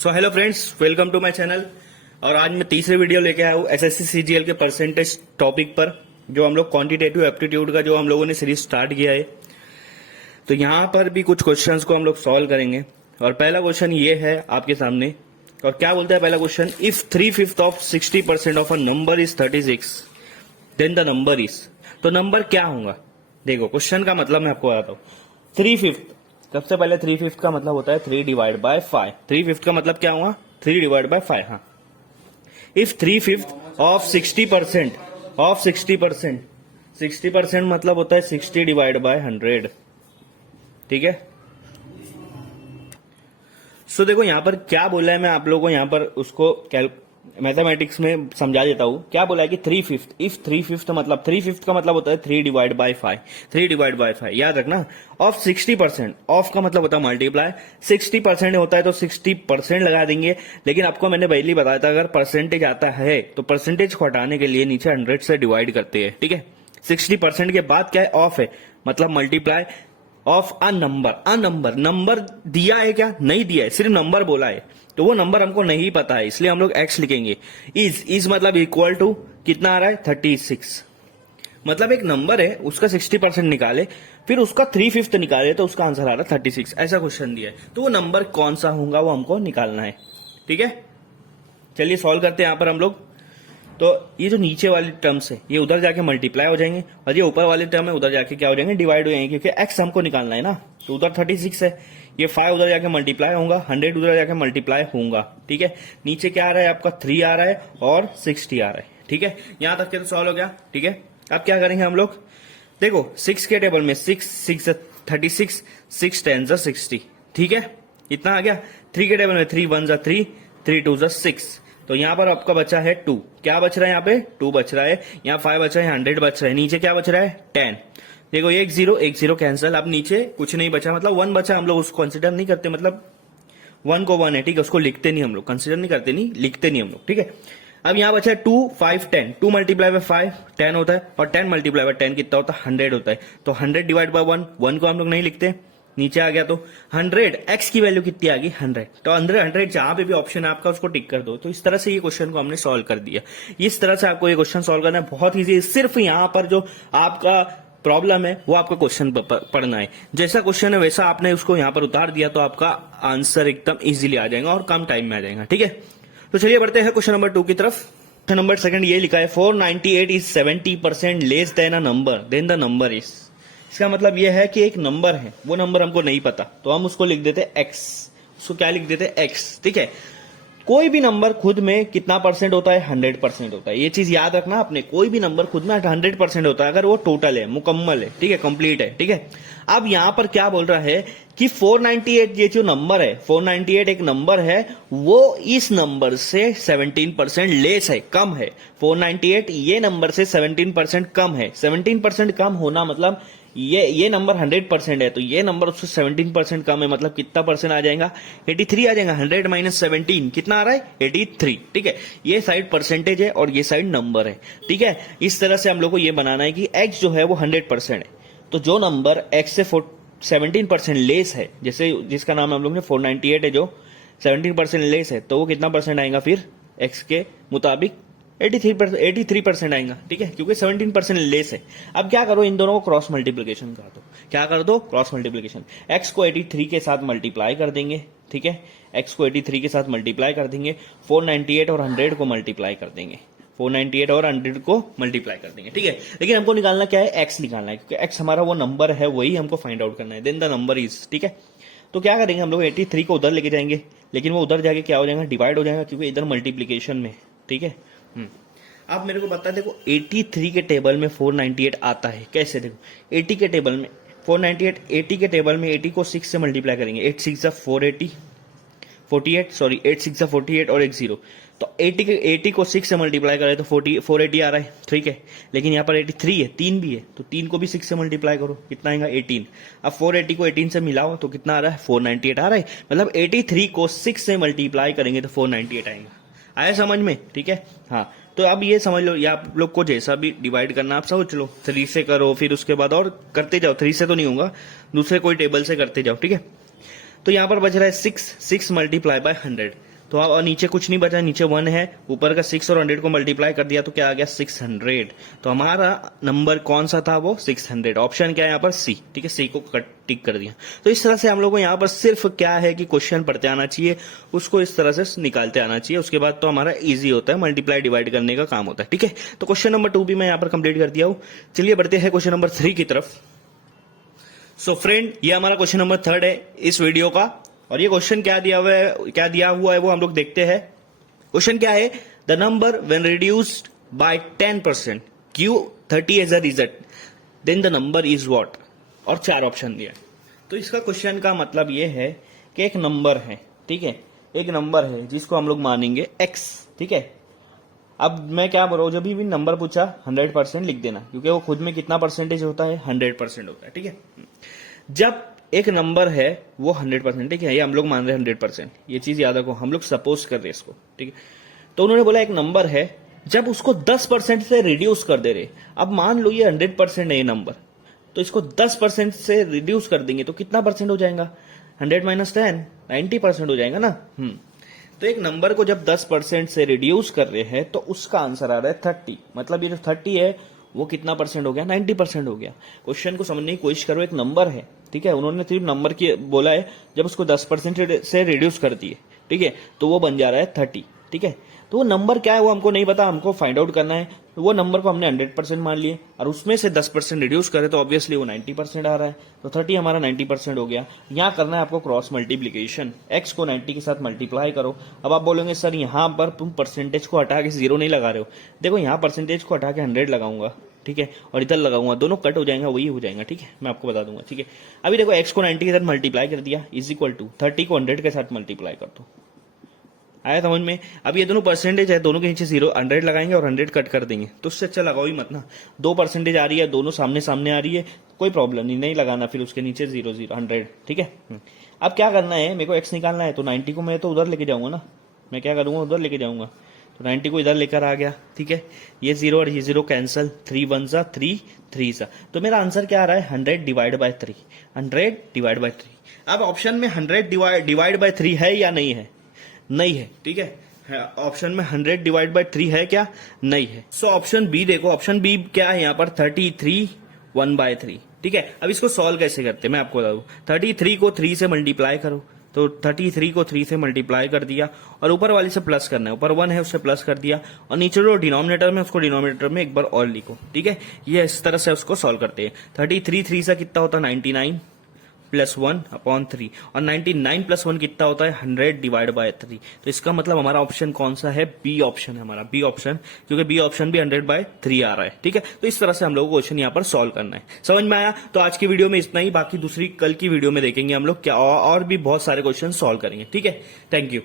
So hello friends, welcome to my channel. और आज मैं तीसरे वीडियो लेके आया हूँ एसएससी सीजीएल के परसेंटेज टॉपिक पर, जो हम लोग क्वांटिटेटिव एप्टीट्यूड का जो हम लोगों ने सीरीज स्टार्ट किया है। तो यहाँ पर भी कुछ क्वेश्चंस को हम लोग सॉल्व करेंगे। और पहला क्वेश्चन ये है आपके सामने, और क्या बोलता है पहला question, if 3/5 of 60% of a number is 36 then the number is. तो नंबर क्या होगा? देखो, क्वेश्चन का मतलब मैं आपको बताता हूँ। 3/5, सबसे पहले 3/5 का मतलब होता है 3/5। 3/5 का मतलब क्या हुआ? 3/5। हाँ, इफ 3/5 ऑफ 60% ऑफ 60% मतलब होता है 60/100। ठीक है। सो देखो यहाँ पर क्या बोला है, मैं आप लोगों को यहाँ पर उसको मैथमेटिक्स में समझा देता हूँ। क्या बोला है कि 3/5, इफ 3/5 मतलब 3/5 का मतलब होता है 3/5। 3/5 याद रखना। ऑफ 60%, ऑफ का मतलब होता है मल्टीप्लाई। 60% होता है तो 60% लगा देंगे। लेकिन आपको मैंने पहले बताया था, अगर परसेंटेज आता है तो परसेंटेज को हटाने के लिए नीचे 100 से डिवाइड करते हैं। ठीक है। 60% के बाद क्या है? ऑफ है, मतलब multiply of a number. Number दिया है क्या? नहीं दिया है, सिर्फ नंबर बोला है। तो वो नंबर हमको नहीं पता है, इसलिए हम लोग एक्स लिखेंगे। इज मतलब इक्वल टू कितना आ रहा है? 36। मतलब एक नंबर है, उसका 60% निकाले, फिर उसका 3/5 निकाले, तो उसका आंसर आ रहा है 36। ऐसा क्वेश्चन दिया है, तो वो नंबर कौन सा होगा वो हमको निकालना है। ठीक है, चलिए सॉल्व करते हैं यहाँ पर हम लोग। तो ये जो नीचे वाली टर्म्स है ये उधर जाके मल्टीप्लाई हो जाएंगे, और ये ऊपर वाले टर्म है उधर जाके क्या हो जाएंगे? डिवाइड हो जाएंगे, क्योंकि एक्स हमको निकालना है ना। तो उधर 36 है, ये 5 उधर जाके मल्टीप्लाई होगा, 100 उधर जाके मल्टीप्लाई होगा। ठीक है। नीचे क्या आ रहा है आपका? 3 आ रहा है और 60 आ रहा है। ठीक है, यहां तक के तो सॉल्व हो गया। ठीक है, अब क्या करेंगे हम लोग? देखो 6 के टेबल में 6 36, 6 10 60। ठीक है, इतना आ गया। 3 के टेबल में 3 1 3, 3 2 6। तो यहां पर आपका बचा है 2। क्या बच रहा है? यहाँ पे 2 बच रहा है। यहाँ 5 बचा है, 100 बच रहा है। नीचे क्या बच रहा है? 10। देखो 1 0 कैंसिल। अब नीचे कुछ नहीं बचा, मतलब 1 बचा। हम लोग उसको कंसिडर नहीं करते, मतलब 1 को 1 है। ठीक है, उसको लिखते नहीं हम लोग, कंसिडर नहीं करते, नहीं लिखते नहीं हम लोग। ठीक है। अब यहाँ बचा है 2 5 10। 2 मल्टीप्लाई बाय 5 10 होता है, और 10 मल्टीप्लाई बाय 10 कितना होता है? 100 होता है। तो 100 डिवाइड बाय 1 को हम लोग नहीं लिखते। नीचे आ गया तो 100, एक्स की वैल्यू कितनी आ गई? 100। तो 100 जहां पे भी ऑप्शन है आपका उसको टिक कर दो। तो इस तरह से ये क्वेश्चन को हमने सॉल्व कर दिया। इस तरह से आपको ये क्वेश्चन सॉल्व करना है, बहुत इजी। सिर्फ यहां पर जो आपका प्रॉब्लम है वो आपका क्वेश्चन पढ़ना है। जैसा क्वेश्चन है वैसा आपने उसको यहां पर उतार दिया तो आपका आंसर एकदम इजीली आ जाएगा और कम टाइम में आ जाएगा। ठीक है, तो चलिए बढ़ते हैं क्वेश्चन नंबर 2 की तरफ। क्वेश्चन नंबर सेकंड ये लिखा है, 498 is 70% less than a number, then the number is. इसका मतलब यह है कि एक नंबर है, वो नंबर हमको नहीं पता, तो हम उसको लिख देते एक्स। उसको क्या लिख देते? एक्स। ठीक है। कोई भी नंबर खुद में कितना परसेंट होता है? 100% होता है। ये चीज याद रखना आपने, कोई भी नंबर खुद में 100% होता है अगर वो टोटल है, मुकम्मल है। ठीक है, कंप्लीट है। ठीक है। अब यहां पर क्या बोल रहा है कि 498 ये जो नंबर है, 498 एक नंबर है, वो इस नंबर से 17% लेस है, कम है। 498 ये नंबर से 17% कम है। 17% कम होना मतलब ये नंबर 100% है, तो ये नंबर उससे 17% कम है, मतलब कितना परसेंट आ जाएगा? 83 आ जाएगा। 100 माइनस 17 कितना आ रहा है? 83। ठीक है, ये साइड परसेंटेज है और ये साइड नंबर है। ठीक है, इस तरह से हम लोग को ये बनाना है कि x जो है वो 100% है। तो जो नंबर x से 17% लेस है, जैसे जिसका नाम हम लोग ने 498 है, जो 17% लेस है, तो वो कितना परसेंट आएगा फिर x के मुताबिक? 83% आएगा। ठीक है, क्योंकि 17% लेस है। अब क्या करो, इन दोनों को क्रॉस मल्टीप्लीकेशन कर दो। क्या कर दो? Cross multiplication. x को 83 के साथ मल्टीप्लाई कर देंगे। ठीक है, x को 83 के साथ मल्टीप्लाई कर देंगे। 498 और 100 को मल्टीप्लाई कर देंगे। 498 और 100 को मल्टीप्लाई कर देंगे। ठीक है, लेकिन हमको निकालना क्या है? x निकालना है, क्योंकि x हमारा वो नंबर है, वही हमको फाइंड आउट करना है। Then the number is. ठीक है, तो क्या करेंगे हम लोग? 83 को उधर लेके जाएंगे, लेकिन वो उधर जाके क्या हो जाएगा? डिवाइड हो जाएगा, क्योंकि इधर मल्टीप्लीकेशन में। ठीक है। अब मेरे को बता, देखो 83 के टेबल में 498 आता है कैसे? देखो 80 के टेबल में 498, 80 के टेबल में 80 को 6 से मल्टीप्लाई करेंगे। 8 6 480, 48 सॉरी 8 6 48 और एक 0। तो 80 को 6 से मल्टीप्लाई करें तो 480 आ रहा है। ठीक है, लेकिन यहाँ पर 83 है, 3 भी है, तो 3 को भी 6 से मल्टीप्लाई करो, कितना आएगा? 18। अब 480 को 18 से मिलाओ तो कितना आ रहा है? 498 आ रहा है। मतलब 83 को 6 से मल्टीप्लाई करेंगे तो 498 आएगा। आया समझ में? ठीक है। हाँ, तो अब ये समझ लो, या आप लोग को जैसा भी डिवाइड करना आप सोच लो, 3 से करो, फिर उसके बाद और करते जाओ। 3 से तो नहीं होगा, दूसरे कोई टेबल से करते जाओ। ठीक है, तो यहां पर बच रहा है 6 मल्टीप्लाई बाय 100। तो अब नीचे कुछ नहीं बचा, नीचे 1 है, ऊपर का 6 और 100 को मल्टीप्लाई कर दिया तो क्या आ गया 600। तो हमारा नंबर कौन सा था वो 600। ऑप्शन क्या है यहाँ पर सी, ठीक है, सी को टिक कर दिया। तो इस तरह से हम लोग को यहाँ पर सिर्फ क्या है कि क्वेश्चन पढ़ते आना चाहिए, उसको इस तरह से निकालते आना चाहिए, उसके बाद तो हमारा इजी होता है, मल्टीप्लाई डिवाइड करने का काम होता है, ठीक है। तो क्वेश्चन नंबर 2 भी मैं यहाँ पर कंप्लीट कर दिया हूँ। चलिए बढ़ते हैं क्वेश्चन नंबर 3 की तरफ। सो फ्रेंड, ये हमारा क्वेश्चन नंबर 3 है इस वीडियो का, और ये क्वेश्चन क्या दिया हुआ है वो हम लोग देखते हैं। क्वेश्चन क्या है, the number when reduced by 10% give 30 as a result, then the number is what, और 4 ऑप्शन दिया। तो इसका क्वेश्चन का मतलब ये है कि एक नंबर है, ठीक है, एक नंबर है जिसको हम लोग मानेंगे x, ठीक है। अब मैं क्या बोल रहा हूं, जब भी नंबर पूछा 100% लिख देना, क्योंकि वो खुद में कितना परसेंटेज होता है 100% होता है, ठीक है। जब एक नंबर है वो 100%, ठीक है, ये हम लोग मान रहे हैं 100%, ये चीज याद रखो, हम लोग सपोज कर रहे हैं इसको, ठीक है। तो उन्होंने बोला एक नंबर है जब उसको 10% से रिड्यूस कर दे रहे। अब मान लो ये 100% है ये नंबर, तो इसको 10% से रिड्यूस कर देंगे तो कितना परसेंट हो जाएगा, 100 - 10 90% हो जाएगा ना। तो एक नंबर को जब 10% से रिड्यूस कर रहे हैं तो उसका आंसर आ रहा है 30। मतलब ये जो 30 है वो कितना परसेंट हो गया, 90% हो गया। क्वेश्चन को समझने की कोशिश करो, एक नंबर है, ठीक है, उन्होंने सिर्फ नंबर की बोला है, जब उसको 10% से रिड्यूस कर दिए, ठीक है, तो वो बन जा रहा है 30, ठीक है। तो वो नंबर क्या है वो हमको नहीं पता, हमको फाइंड आउट करना है। तो वो नंबर को हमने 100% मान लिए और उसमें से 10% रिड्यूस करे तो ऑब्वियसली वो 90% आ रहा है। तो 30 हमारा 90% हो गया। यहाँ करना है आपको क्रॉस मल्टीप्लीकेशन, x को 90 के साथ मल्टीप्लाई करो। अब आप बोलेंगे सर यहाँ पर तुम परसेंटेज को हटा के 0 नहीं लगा रहे हो। देखो यहाँ परसेंटेज को हटा के 100 लगाऊंगा, ठीक है, और इधर लगाऊंगा, दोनों कट हो जाएंगे, वही हो जाएगा, ठीक है, मैं आपको बता दूंगा, ठीक है। अभी देखो x को 90 के साथ मल्टीप्लाई कर दिया इज इक्वल टू 30 को 100 के साथ मल्टीप्लाई कर दो। आया समझ में। अब ये दोनों परसेंटेज है, दोनों के नीचे 100 लगाएंगे और 100 कट कर देंगे, तो उससे अच्छा लगाओ ही मत ना। 2% आ रही है, दोनों सामने सामने आ रही है, कोई प्रॉब्लम नहीं लगाना, फिर उसके नीचे 0 0 100, ठीक है। अब क्या करना है, मेरे को x निकालना है, तो 90 को मैं तो उधर लेके जाऊंगा ना, मैं क्या करूंगा उधर लेके जाऊंगा, तो 90 को इधर लेकर आ गया, ठीक है। ये 0 और ये 0 कैंसल, 3 1 जा 3 3 जा, तो मेरा आंसर क्या आ रहा है 100 डिवाइड बाय 3, 100 डिवाइड बाय 3। अब ऑप्शन में 100 डिवाइड बाय 3 है या नहीं है, नहीं है, ठीक है। ऑप्शन में 100 डिवाइड बाय 3 है क्या, नहीं है। सो ऑप्शन बी देखो, ऑप्शन बी क्या है यहाँ पर 33 1/3, ठीक है। अब इसको सॉल्व कैसे करते हैं मैं आपको बता दूं। 33 को 3 से मल्टीप्लाई करो, तो 33 को 3 से मल्टीप्लाई कर दिया और ऊपर वाले से प्लस करना है, ऊपर 1 है उससे प्लस कर दिया और नीचे जो डिनोमिनेटर में उसको डिनोमिनेटर में एक बार और लिखो, ठीक है। ये इस तरह से उसको सॉल्व करते हैं। 33 3 से कितना होता है 99 + 1/3 और 99 + 1 कितना होता है 100 डिवाइड बाय 3। तो इसका मतलब हमारा ऑप्शन कौन सा है, बी ऑप्शन है हमारा, बी ऑप्शन, क्योंकि बी ऑप्शन भी 100/3 आ रहा है, ठीक है। तो इस तरह से हम लोग को क्वेश्चन यहाँ पर सॉल्व करना है। समझ में आया। तो आज की वीडियो में इतना ही, बाकी दूसरी कल की वीडियो में देखेंगे हम लोग क्या और भी बहुत सारे क्वेश्चन सॉल्व करेंगे, ठीक है। Thank you.